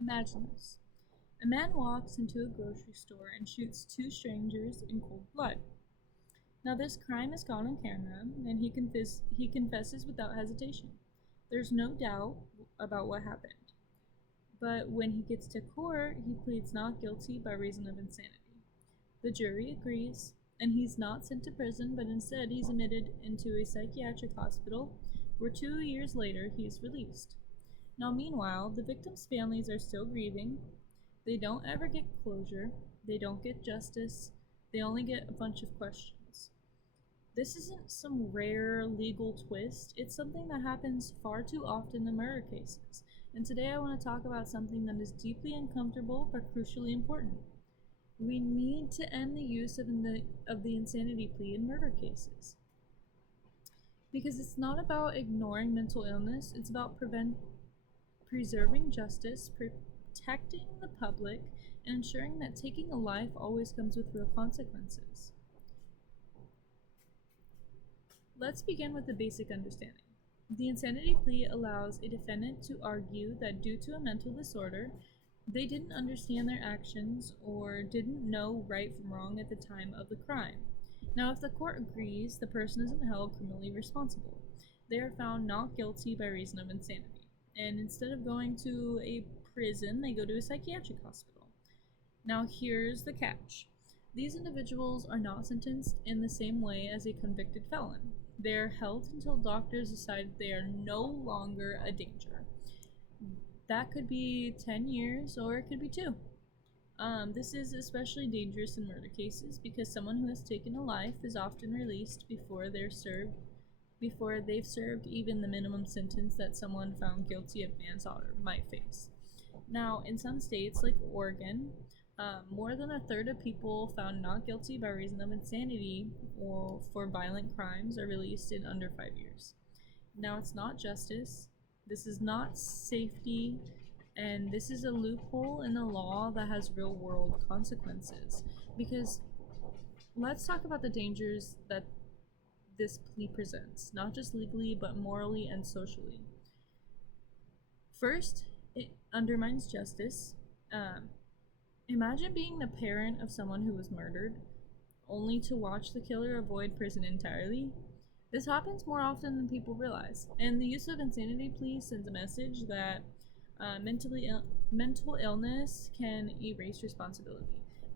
Imagine this. A man walks into a grocery store and shoots two strangers in cold blood. Now, this crime is caught on camera, and he confesses without hesitation. There's no doubt about what happened. But when he gets to court, he pleads not guilty by reason of insanity. The jury agrees, and he's not sent to prison, but instead he's admitted into a psychiatric hospital where 2 years later he is released. Now, meanwhile, the victims' families are still grieving. They don't ever get closure, they don't get justice, they only get a bunch of questions. This isn't some rare legal twist, it's something that happens far too often in murder cases. And today I want to talk about something that is deeply uncomfortable but crucially important. We need to end the use of the insanity plea in murder cases. Because it's not about ignoring mental illness, it's about preserving justice, protecting the public, and ensuring that taking a life always comes with real consequences. Let's begin with the basic understanding. The insanity plea allows a defendant to argue that due to a mental disorder, they didn't understand their actions or didn't know right from wrong at the time of the crime. Now, if the court agrees, the person isn't held criminally responsible. They are found not guilty by reason of insanity. And instead of going to a prison, they go to a psychiatric hospital. Now, here's the catch. These individuals are not sentenced in the same way as a convicted felon. They are held until doctors decide they are no longer a danger. That could be 10 years or it could be 2. This is especially dangerous in murder cases because someone who has taken a life is often released before they've served even the minimum sentence that someone found guilty of manslaughter might face. Now, in some states like Oregon, more than a third of people found not guilty by reason of insanity or for violent crimes are released in under 5 years. Now, it's not justice, this is not safety, and this is a loophole in the law that has real world consequences. Because let's talk about the dangers that this plea presents, not just legally, but morally and socially. First, it undermines justice. Imagine being the parent of someone who was murdered, only to watch the killer avoid prison entirely. This happens more often than people realize, and the use of insanity pleas sends a message that mental illness can erase responsibility.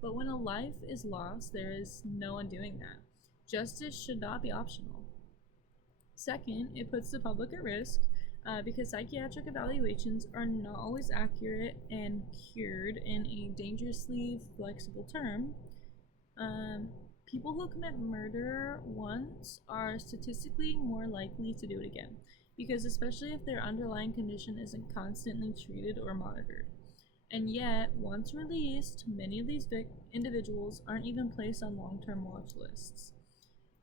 But when a life is lost, there is no undoing that. Justice should not be optional. Second, it puts the public at risk because psychiatric evaluations are not always accurate and cured in a dangerously flexible term. Um, People who commit murder once are statistically more likely to do it again, because especially if their underlying condition isn't constantly treated or monitored. And yet, once released, many of these individuals aren't even placed on long term watch lists.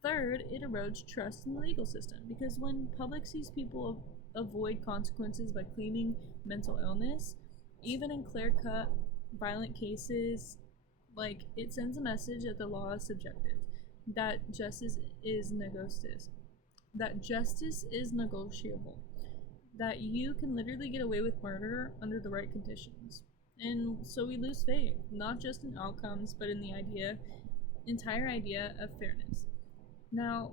Third, it erodes trust in the legal system because when public sees people avoid consequences by claiming mental illness, even in clear cut violent cases, it sends a message that the law is subjective, that justice is negotiable, that you can literally get away with murder under the right conditions. And so we lose faith, not just in outcomes, but in the entire idea of fairness. Now,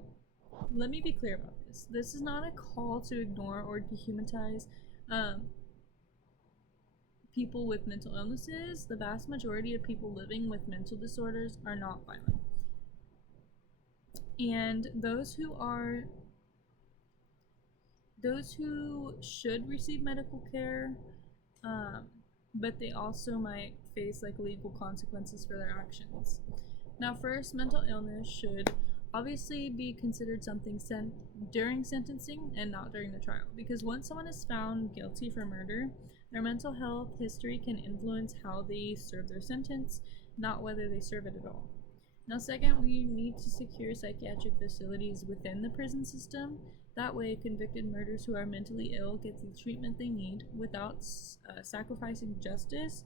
let me be clear about this. This is not a call to ignore or dehumanize um, people with mental illnesses. The vast majority of people living with mental disorders are not violent. And those who should receive medical care, um, but they also might face legal consequences for their actions. Now, first, mental illness should obviously be considered something sent during sentencing and not during the trial, because once someone is found guilty for murder, their mental health history can influence how they serve their sentence, not whether they serve it at all. Now, second, we need to secure psychiatric facilities within the prison system. That way, convicted murderers who are mentally ill get the treatment they need without sacrificing justice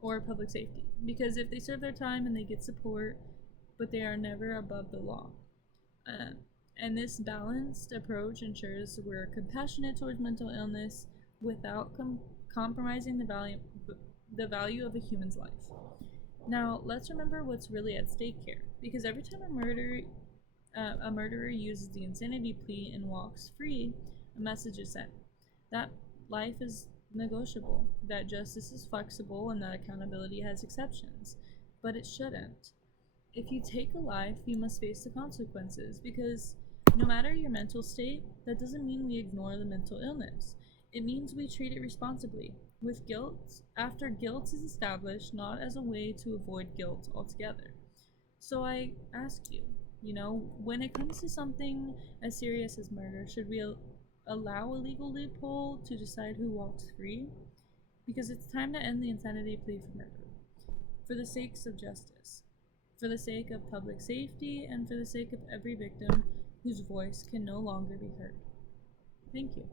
or public safety. Because if they serve their time and they get support, but they are never above the law. And this balanced approach ensures we're compassionate towards mental illness without compromising the value of a human's life. Now, let's remember what's really at stake here, because every time a murderer uses the insanity plea and walks free, a message is sent that life is negotiable, that justice is flexible, and that accountability has exceptions. But it shouldn't. If you take a life, you must face the consequences, because no matter your mental state, that doesn't mean we ignore the mental illness. It means we treat it responsibly, with guilt, after guilt is established, not as a way to avoid guilt altogether. So I ask you, when it comes to something as serious as murder, should we allow a legal loophole to decide who walks free? Because it's time to end the insanity plea for murder, for the sakes of justice, for the sake of public safety, and for the sake of every victim whose voice can no longer be heard. Thank you.